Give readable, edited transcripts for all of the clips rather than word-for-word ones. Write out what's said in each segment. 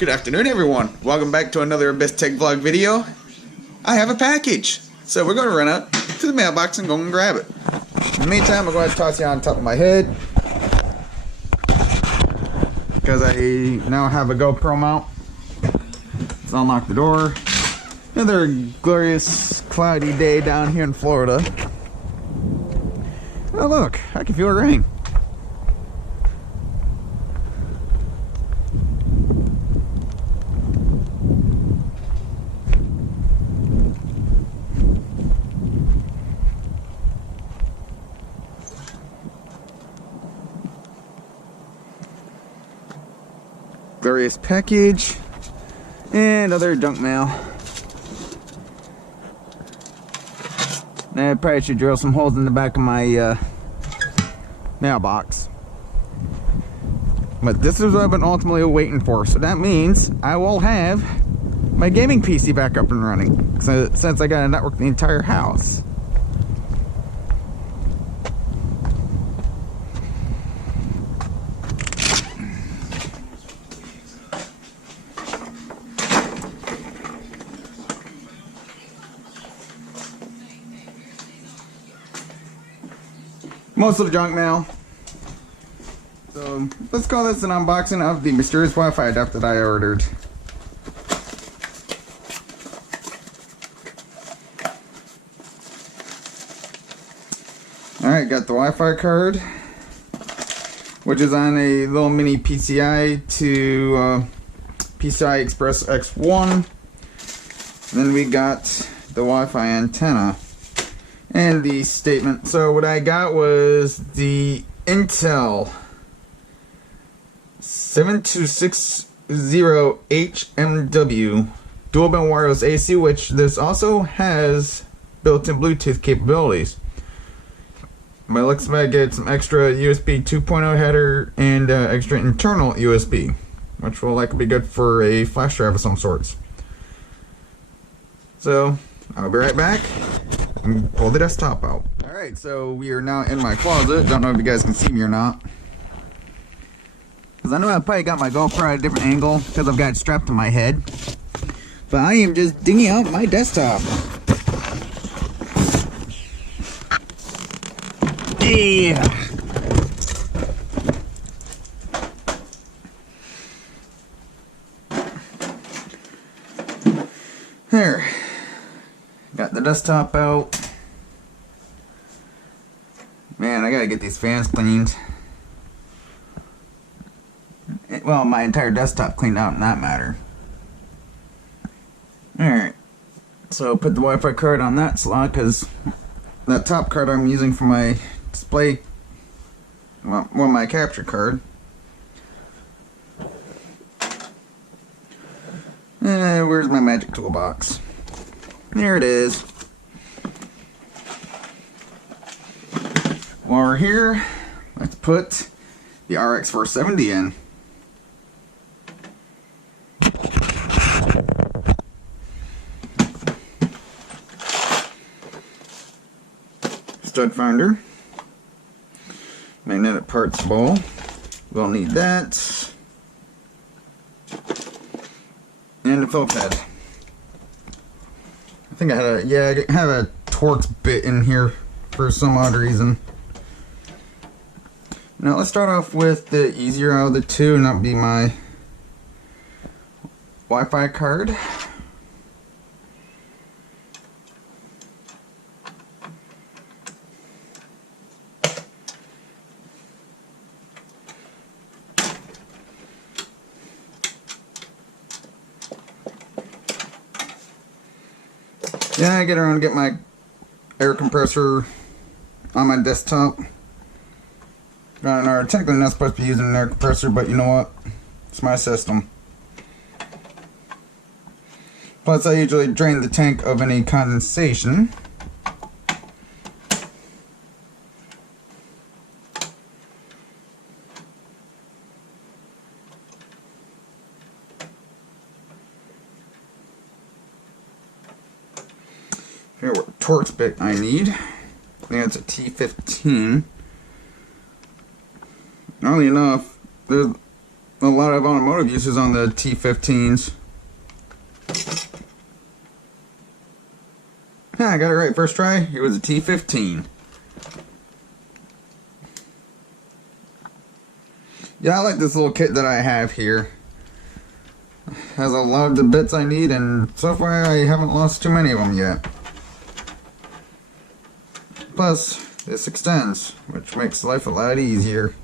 Good afternoon, everyone. Welcome back to another Abyss Tech Vlog video. I have a package, so we're going to run up to the mailbox and go and grab it. In the meantime, I'm going to toss it on top of my head because I now have a GoPro mount. Let's unlock the door. Another glorious cloudy day down here in Florida. Oh look, I can feel it rain. Glorious package and other junk mail. I probably should drill some holes in the back of my mailbox. But this is what I've been ultimately waiting for. So that means I will have my gaming PC back up and running. So, since I got to network the entire house. Most of the junk mail. So let's call this an unboxing of the mysterious Wi-Fi adapter that I ordered. Alright, got the Wi-Fi card, which is on a little mini PCI to PCI Express X1. And then we got the Wi-Fi antenna. And the statement. So what I got was the Intel 7260HMW dual band wireless AC, which this also has built-in Bluetooth capabilities. By the looks of it, I get some extra USB 2.0 header and extra internal USB, which will likely be good for a flash drive of some sorts. So I'll be right back and pull the desktop out. Alright, so we are now in my closet. Don't know if you guys can see me or not, because I know I probably got my GoPro at a different angle because I've got it strapped to my head. But I am just digging out my desktop. Yeah. There. Got the desktop out. Man, I gotta get these fans cleaned. Well, my entire desktop cleaned out in that matter. Alright. So put the Wi-Fi card on that slot, because that top card I'm using for my display, well, my capture card. Where's my magic toolbox? There it is. While we're here, let's put the RX 470 in. Stud finder. Magnetic parts bowl. We'll need that. And the Phillips head. I think I had a Torx bit in here for some odd reason. Now let's start off with the easier out of the two, and that'll be my Wi-Fi card. Yeah, I get around to get my air compressor on my desktop. Technically not supposed to be using an air compressor, but you know what? It's my system. Plus, I usually drain the tank of any condensation. Here, what Torx bit I need. I think it's a T15. Oddly enough, there's a lot of automotive uses on the T15s. Yeah, I got it right first try. It was a T15. Yeah, I like this little kit that I have here. Has a lot of the bits I need, and so far I haven't lost too many of them yet. Plus, this extends, which makes life a lot easier.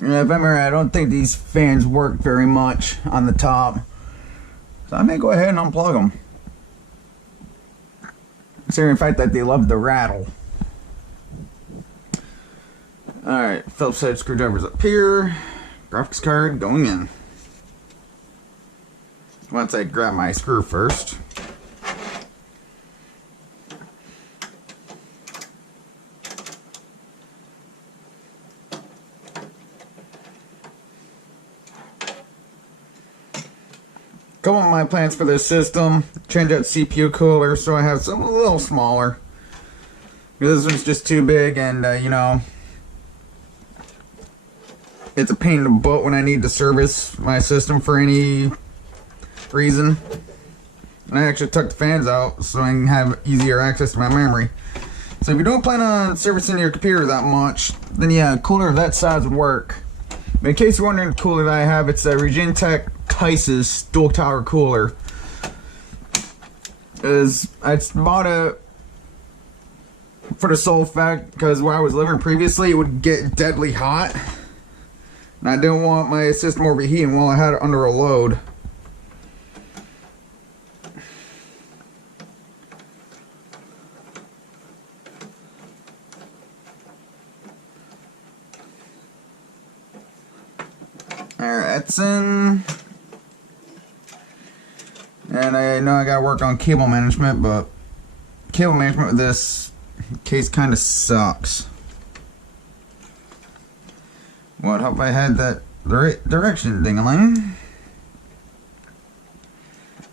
Yeah, remember, I don't think these fans work very much on the top, so I may go ahead and unplug them. Considering the fact that they love the rattle. Alright, Phillips head screwdriver's up here. Graphics card going in. Once I grab my screw first. Couple of my plans for this system: change out CPU cooler so I have something a little smaller. This one's just too big, and you know, it's a pain in the butt when I need to service my system for any reason. And I actually took the fans out so I can have easier access to my memory. So if you don't plan on servicing your computer that much, then yeah, a cooler of that size would work. But in case you're wondering the cooler that I have, it's a Regentech Tice's dual tower cooler. I bought it for the sole fact because where I was living previously, it would get deadly hot, and I didn't want my system overheating while I had it under a load. Alright, that's in. And I know I gotta work on cable management, but cable management with this case kind of sucks. What hope I had that the right direction, ding-a-ling.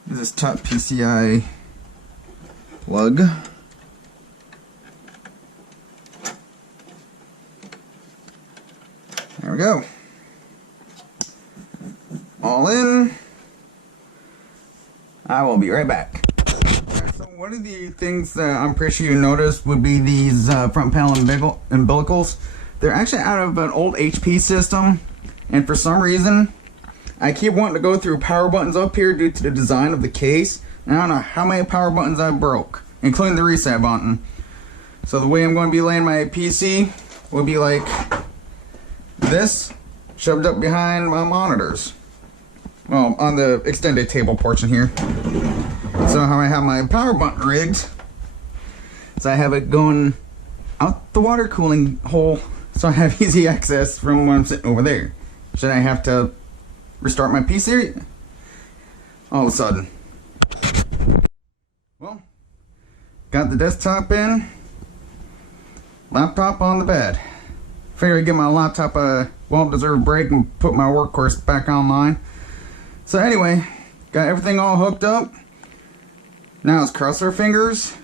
This top PCI plug. There we go. All in. I will be right back. Right, so one of the things that I'm pretty sure you noticed would be these front panel umbilicals. They're actually out of an old HP system, and for some reason I keep wanting to go through power buttons up here due to the design of the case, and I don't know how many power buttons I broke, including the reset button. So the way I'm going to be laying my PC will be like this, shoved up behind my monitors. Well, on the extended table portion here. So how I have my power button rigged, so I have it going out the water cooling hole, so I have easy access from when I'm sitting over there. Should I have to restart my PC all of a sudden? Well, got the desktop in, laptop on the bed. Figure I'd give my laptop a well-deserved break and put my workhorse back online. So anyway, got everything all hooked up. Now it's cross our fingers,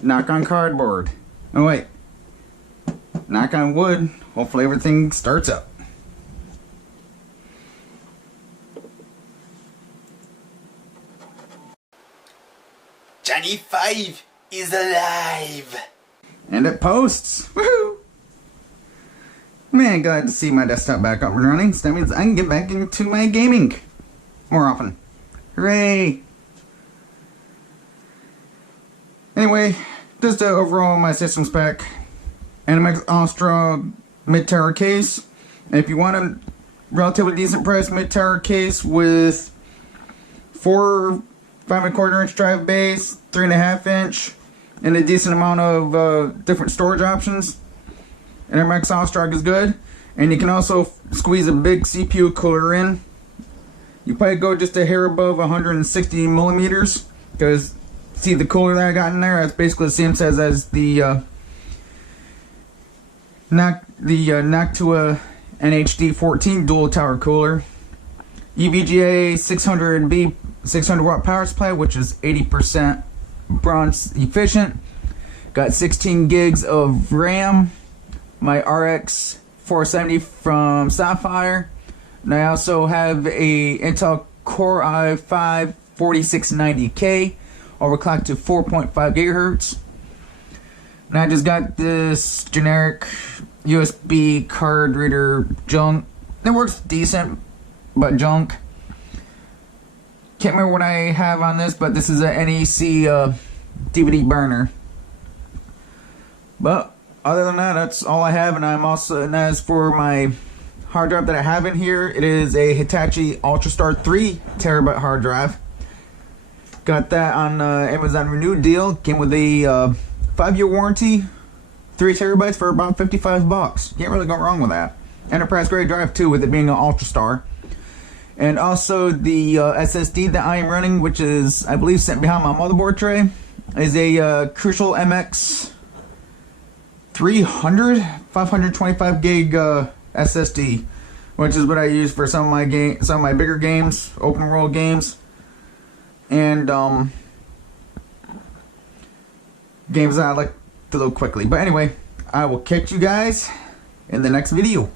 knock on cardboard. Oh wait, knock on wood. Hopefully everything starts up. Johnny 5 is alive. And it posts. Woohoo! Man, glad to see my desktop back up and running. So that means I can get back into my gaming more often. Hooray! Anyway, just overall my system spec. Animax Astra mid-tower case. And if you want a relatively decent price mid-tower case with 4 5¼ inch drive base, 3.5 inch, and a decent amount of different storage options, Animax Astra is good. And you can also squeeze a big CPU cooler in. You probably go just a hair above 160 millimeters, because see the cooler that I got in there, that's basically the same size as the Noctua NHD 14 dual tower cooler. EVGA 600 watt power supply, which is 80% bronze efficient. Got 16 gigs of RAM. My RX 470 from Sapphire. And I also have a Intel Core i5 4690K overclocked to 4.5 gigahertz. And I just got this generic USB card reader junk. It works decent, but junk. Can't remember what I have on this, but this is a NEC DVD burner. But other than that, that's all I have. And as for my hard drive that I have in here, it is a Hitachi UltraStar 3 terabyte hard drive. Got that on Amazon Renewed deal. Came with a 5-year warranty, 3 terabytes for about $55. Can't really go wrong with that. Enterprise grade drive too, with it being an UltraStar. And also the SSD that I am running, which is, I believe, sent behind my motherboard tray, is a Crucial MX 300 525 gig SSD, which is what I use for some of my bigger games, open world games, and games that I like to load quickly. But anyway, I will catch you guys in the next video.